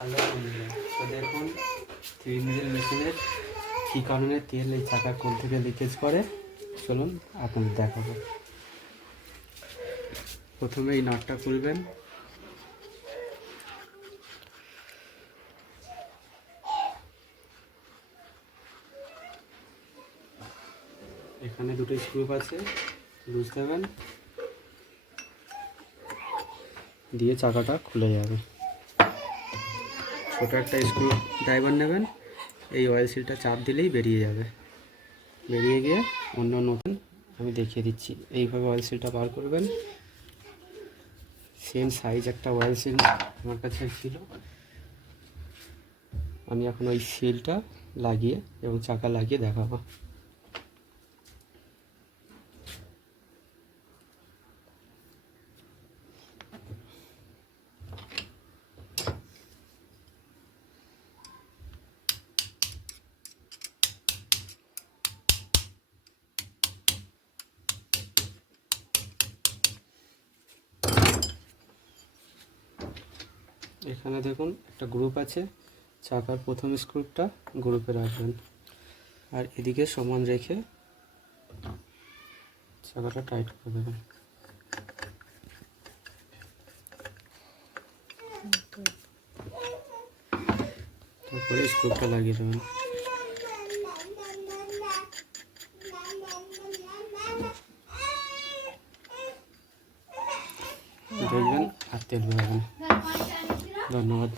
Hello বন্ধুরা, তো দেখুন 3 মিনিট মেশিনের কী কারণে তেল এই চাকার কোণ থেকে লিকেজ করে চলুন আপনাদের দেখাবো। প্রথমে এই নাটটা খুলবেন, এখানে দুটো স্ক্রু আছে, লুজ দেবেন, দিয়ে চাকাটা খুলে যাবে। ছোটো একটা স্ক্রু ড্রাইভার নেবেন, এই অয়েল সিলটা চাপ দিলেই বেরিয়ে যাবে। বেরিয়ে গিয়ে অন্য নতুন আমি দেখিয়ে দিচ্ছি। এইভাবে অয়েল সিলটা বার করবেন। সেম সাইজ একটা অয়েল সিল আমার কাছে ছিল, আমি এখন ওই সিলটা লাগিয়ে এবং চাকা লাগিয়ে দেখাবো। এখানে দেখুন একটা গ্রুপ আছে, চাকার প্রথম স্ক্রুপটা গ্রুপে রাখবেন আর এদিকে সমান রেখে চাকাটা টাইট করে দেবেন। তারপরে স্ক্রুপটা লাগিয়ে দেবেন। দেখবেন আর তেল বেরোবে না। ধন্যবাদ।